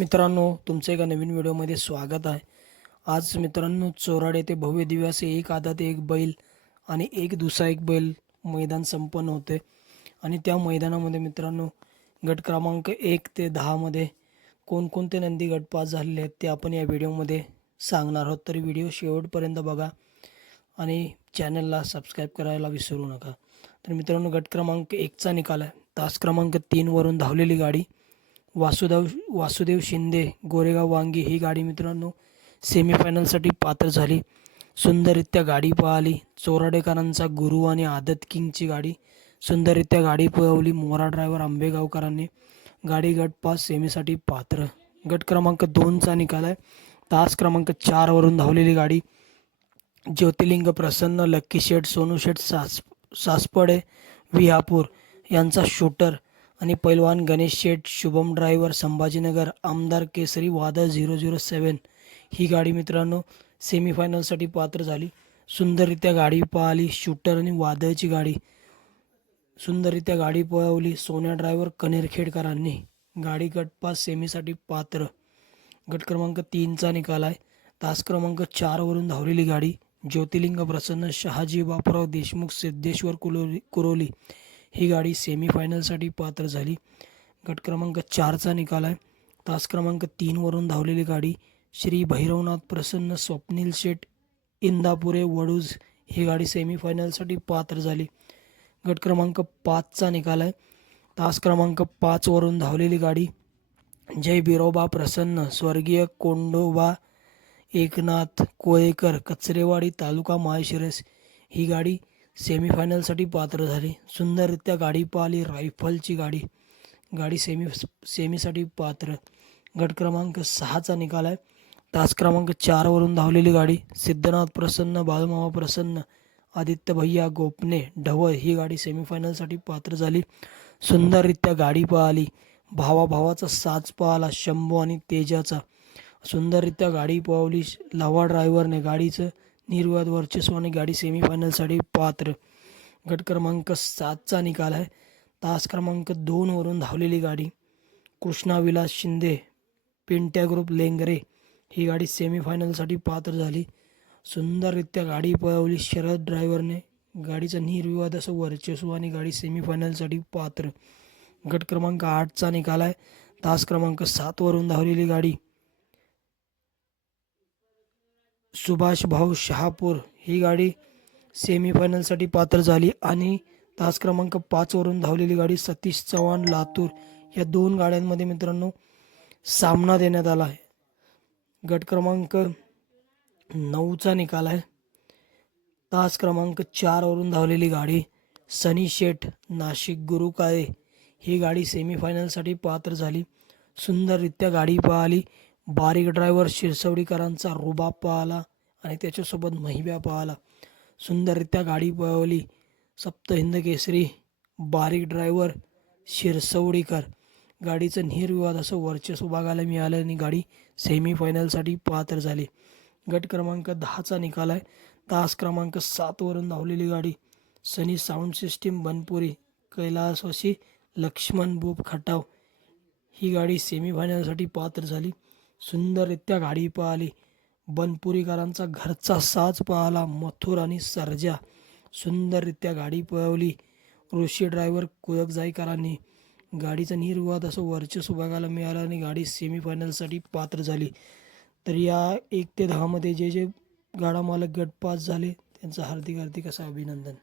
मित्रांनो, तुमचं एका नवीन व्हिडिओमध्ये स्वागत आहे. आज मित्रांनो, चोराड येथे भव्य दिव्य असे एक आदात एक बैल आणि एक दुसरा एक बैल मैदान संपन्न होते. आणि त्या मैदानामध्ये मित्रांनो, गट क्रमांक 1 ते 10 मध्ये कोणकोणते नंदी गट पास झालेले आहेत ते आपण या व्हिडिओमध्ये सांगणार आहोत. तर व्हिडिओ शेवटपर्यंत बघा आणि चॅनलला सबस्क्राईब करायला विसरू नका. तर मित्रांनो, गट क्रमांक 1चा निकाल आहे. तास क्रमांक 3 वरून धावलेली गाडी वासुदेव शिंदे गोरेगाव वांगी ही गाडी मित्रांनो सेमीफायनलसाठी पात्र झाली. सुंदररित्या गाडी पळाली. चोराडेकरांचा गुरु आणि आदत किंगची गाडी सुंदररित्या गाडी पळवली. मोरा ड्रायव्हर आंबेगावकरांनी गाडी गट पास सेमीसाठी पात्र. गट क्रमांक 2चा निकाल आहे. तास क्रमांक 4 वरून धावलेली गाडी ज्योतिर्लिंग प्रसन्न लक्की शेठ सोनू शेठ सासपडे विहापूर यांचा शूटर आणि पैलवान गणेश शेठ शुभम ड्रायव्हर संभाजीनगर आमदार केसरी वादळ 007 ही गाडी मित्रांनो सेमीफायनलसाठी पात्र झाली. सुंदररित्या गाडी पळाली. शूटर आणि वादळची गाडी सुंदररित्या गाडी पळवली. सोन्या ड्रायव्हर कनेरखेडकरांनी गाडी गटपास सेमीसाठी पात्र. गट क्रमांक 3चा निकाल आहे. तास क्रमांक 4 वरून धावलेली गाडी ज्योतिर्लिंग प्रसन्न शहाजी बापूराव देशमुख सिद्धेश्वर कुरोली ही गाडी सेमीफायनलसाठी पात्र झाली. गट क्रमांक 4चा निकाल आहे. तास क्रमांक 3 वरून धावलेली गाडी श्री भैरवनाथ प्रसन्न स्वप्नील शेठ इंदापुरे वडूज ही गाडी सेमीफायनलसाठी पात्र झाली. गट क्रमांक 5चा निकाल आहे. तास क्रमांक 5 वरून धावलेली गाडी जय बिरोबा प्रसन्न स्वर्गीय कोंडोबा एकनाथ कोळेकर कचरेवाडी तालुका माळशिरस ही गाडी सेमीफायनलसाठी पात्र झाली. सुंदररित्या गाडी पळाली. रायफलची गाडी सेमीसाठी पात्र. गट क्रमांक 6चा निकाल आहे. तास क्रमांक 4 वरून धावलेली गाडी सिद्धनाथ प्रसन्न बाळूमामा प्रसन्न आदित्य भैया गोपने ढवळ ही गाडी सेमीफायनलसाठी पात्र झाली. सुंदररित्या गाडी पळाली. भावाचा साज पळाला शंभू आणि तेजाचा. सुंदररित्या गाडी पळवली. लव्हा ड्रायव्हरने गाडीचं निर्वाद वर्चस्वाने गाडी सेमीफायनलसाठी पात्र. गट क्रमांक 7चा निकाल आहे. तास क्रमांक 2 वरून धावलेली गाडी कृष्णा विलास शिंदे पिंट्या ग्रुप लेंगरे ही गाडी सेमीफायनलसाठी पात्र झाली. सुंदररित्या गाडी पळवली. शरद ड्रायव्हरने गाडीचं निर्विवाद असं वर्चस्व आणि गाडी सेमीफायनलसाठी पात्र. गट क्रमांक 8चा निकाल आहे. तास क्रमांक 7 वरून धावलेली गाडी सुभाष भाऊ शहापूर ही गाडी सेमीफायनलसाठी पात्र झाली. आणि तास क्रमांक 5 वरून धावलेली गाडी सतीश चव्हाण लातूर या 2 गाड्यांमध्ये मित्रांनो सामना देण्यात आला आहे. गट क्रमांक 9चा निकाल आहे. तास क्रमांक 4 वरून धावलेली गाडी सनी शेठ नाशिक गुरुकाळे ही गाडी सेमीफायनलसाठी पात्र झाली. सुंदररित्या गाडी पळाली. बारीक ड्रायव्हर शिरसवडीकरांचा रुबाब पळाला आणि त्याच्यासोबत महिब्या पळाला. सुंदररित्या गाडी पळवली. सप्तहिंद केसरी बारीक ड्रायव्हर शिरसवडीकर गाडीचं निर्विवाद असं वर्चस्व बघायला मिळालं आणि गाडी सेमीफायनलसाठी पात्र झाली. गट क्रमांक 10चा निकाल आहे. तास क्रमांक 7 वरून धावलेली गाडी सनी साऊंड सिस्टीम बनपुरी कैलासवासी लक्ष्मण बोप खटाव ही गाडी सेमीफायनलसाठी पात्र झाली. सुंदररित्या गाडी पळाली. बनपुरीकरांचा घरचा साज पळाला मथुर आणि सर्जा. सुंदररित्या गाडी पळवली. ऋषी ड्रायव्हर कुळकजाईकरांनी गाडीचं निर्विवाद असं वर्चस्व बघायला मिळालं आणि गाडी सेमीफायनलसाठी पात्र झाली. तर या 1 ते 10 मध्ये जे गाडा मालक गट पास झाले त्यांचं हार्दिक असं अभिनंदन.